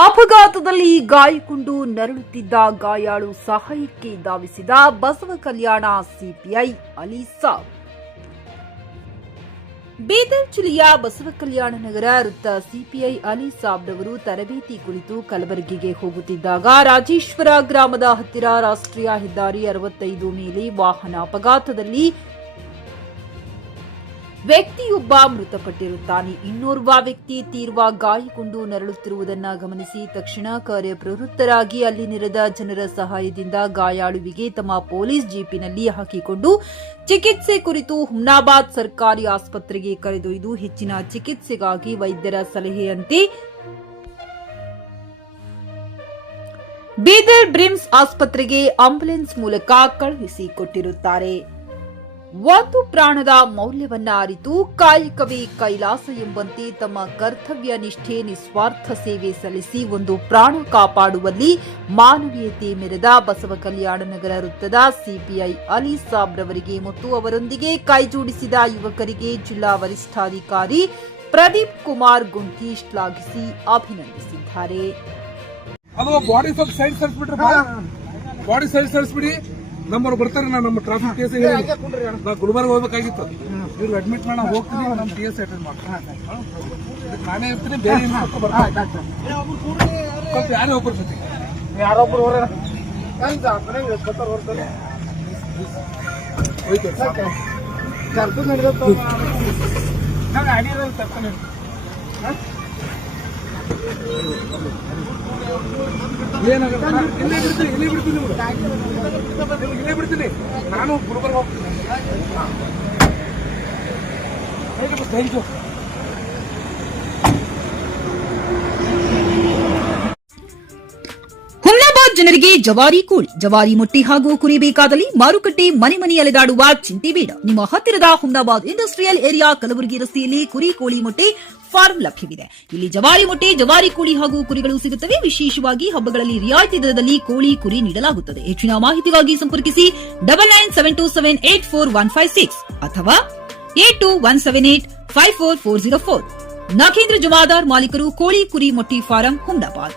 ಅಪಘಾತದಲ್ಲಿ ಗಾಯಗೊಂಡು ನರಳುತ್ತಿದ್ದ ಗಾಯಾಳು ಸಹಾಯಕ್ಕೆ ಧಾವಿಸಿದ ಬಸವ ಕಲ್ಯಾಣ ಸಿಪಿಐ ಅಲಿ ಸಾಬ್. ಬೀದರ್ ಜಿಲ್ಲೆಯ ಬಸವ ಕಲ್ಯಾಣ ನಗರ ವೃತ್ತ ಸಿಪಿಐ ಅಲಿ ಸಾಬ್ರವರು ತರಬೇತಿ ಕುರಿತು ಕಲಬುರಗಿಗೆ ಹೋಗುತ್ತಿದ್ದಾಗ ರಾಜೇಶ್ವರ ಗ್ರಾಮದ ಹತ್ತಿರ ರಾಷ್ಟ್ರೀಯ ಹೆದ್ದಾರಿ 65 ಮೇಲೆ ವಾಹನ ಅಪಘಾತದಲ್ಲಿ ವ್ಯಕ್ತಿಯೊಬ್ಬ ಮೃತಪಟ್ಟಿರುತ್ತಾನೆ. ಇನ್ನೋರ್ವ ವ್ಯಕ್ತಿ ತೀವ್ರ ಗಾಯಗೊಂಡು ನರಳುತ್ತಿರುವುದನ್ನು ಗಮನಿಸಿ ತಕ್ಷಣ ಕಾರ್ಯಪ್ರವೃತ್ತರಾಗಿ ಅಲ್ಲಿ ನೆರೆದ ಜನರ ಸಹಾಯದಿಂದ ಗಾಯಾಳುವಿಗೆ ತಮ್ಮ ಪೊಲೀಸ್ ಜೀಪಿನಲ್ಲಿ ಹಾಕಿಕೊಂಡು ಚಿಕಿತ್ಸೆ ಕುರಿತು ಹುಮ್ನಾಬಾದ್ ಸರ್ಕಾರಿ ಆಸ್ಪತ್ರೆಗೆ ಕರೆದೊಯ್ದು ಹೆಚ್ಚಿನ ಚಿಕಿತ್ಸೆಗಾಗಿ ವೈದ್ಯರ ಸಲಹೆಯಂತೆ ಬೀದರ್ ಬ್ರಿಮ್ಸ್ ಆಸ್ಪತ್ರೆಗೆ ಆಂಬ್ಯುಲೆನ್ಸ್ ಮೂಲಕ ಕಳುಹಿಸಿಕೊಟ್ಟಿರುತ್ತಾರೆ. ಒಂದು ಪ್ರಾಣದ ಮೌಲ್ಯವನ್ನ ಅರಿತು ಕಾಯಕವೇ ಕೈಲಾಸ ಎಂಬಂತೆ ತಮ್ಮ ಕರ್ತವ್ಯ ನಿಷ್ಠೆ ನಿಸ್ವಾರ್ಥ ಸೇವೆ ಸಲ್ಲಿಸಿ ಒಂದು ಪ್ರಾಣ ಕಾಪಾಡುವಲ್ಲಿ ಮಾನವೀಯತೆ ಮೆರೆದ ಬಸವ ಕಲ್ಯಾಣ ನಗರ ವೃತ್ತದ ಸಿಪಿಐ ಅಲಿ ಸಾಬ್ರವರಿಗೆ ಮತ್ತು ಅವರೊಂದಿಗೆ ಕೈಜೋಡಿಸಿದ ಯುವಕರಿಗೆ ಜಿಲ್ಲಾ ವರಿಷ್ಠಾಧಿಕಾರಿ ಪ್ರದೀಪ್ ಕುಮಾರ್ ಗುಂಟಿ ಶ್ಲಾಘಿಸಿ ಅಭಿನಂದಿಸಿದ್ದಾರೆ. ನಮ್ಮವ್ರು ಬರ್ತಾರೆ. ನಮ್ಮ ಟ್ರಾಫಿಕ್ ಕೇಸ್ ನಾ ಗುಲ್ಬರ್ಗ ಹೋಗ್ಬೇಕಾಗಿತ್ತು. ಇವ್ರು ಅಡ್ಮಿಟ್ ಮಾಡಿ ಹೋಗ್ತೀನಿ. ನಮ್ಮ ಕೇಸ್ ಅಟೆಂಡ್ ಮಾಡ್ತೀನಿ. ನಾನೇ ಇರ್ತೀನಿ. ಬೇರೆ ಸ್ವಲ್ಪ ಯಾರೇ ಒಬ್ಬರು ಜೊತೆ ಯಾರೊಬ್ರು ಇಲ್ಲೇ ಬಿಡ್ತೀನಿ. ನಾನು ಗುಲ್ಬರ್ಗ ಹೋಗ್ತೀನಿ. Thank you. ಹುಮ್ನಾಬಾದ್ ಜನರಿಗೆ ಜವಾರಿ ಕೋಳಿ, ಜವಾರಿ ಮೊಟ್ಟೆ ಹಾಗೂ ಕುರಿ ಬೇಕಾದಲ್ಲಿ ಮಾರುಕಟ್ಟೆ ಮನೆ ಮನೆ ಅಲೆದಾಡುವ ಚಿಂತೆ ಬೇಡ. ನಿಮ್ಮ ಹತ್ತಿರದ ಹುಮ್ನಾಬಾದ್ ಇಂಡಸ್ಟ್ರಿಯಲ್ ಏರಿಯಾ ಕಲಬುರಗಿ ರಸ್ತೆಯಲ್ಲಿ ಕುರಿ ಕೋಳಿ ಮೊಟ್ಟೆ ಫಾರ್ಮ್ ಲಭ್ಯವಿದೆ. ಇಲ್ಲಿ ಜವಾರಿ ಮೊಟ್ಟೆ, ಜವಾರಿ ಕೋಳಿ ಹಾಗೂ ಕುರಿಗಳು ಸಿಗುತ್ತವೆ. ವಿಶೇಷವಾಗಿ ಹಬ್ಬಗಳಲ್ಲಿ ರಿಯಾಯಿತಿ ದರದಲ್ಲಿ ಕೋಳಿ ಕುರಿ ನೀಡಲಾಗುತ್ತದೆ. ಹೆಚ್ಚಿನ ಮಾಹಿತಿಗಾಗಿ ಸಂಪರ್ಕಿಸಿ 9972784156 ಅಥವಾ 8217854404. ನಾಗೇಂದ್ರ ಜಮಾದಾರ್, ಮಾಲೀಕರು, ಕೋಳಿ ಕುರಿ ಮೊಟ್ಟೆ ಫಾರಂ, ಹುಮ್ನಾಬಾದ್.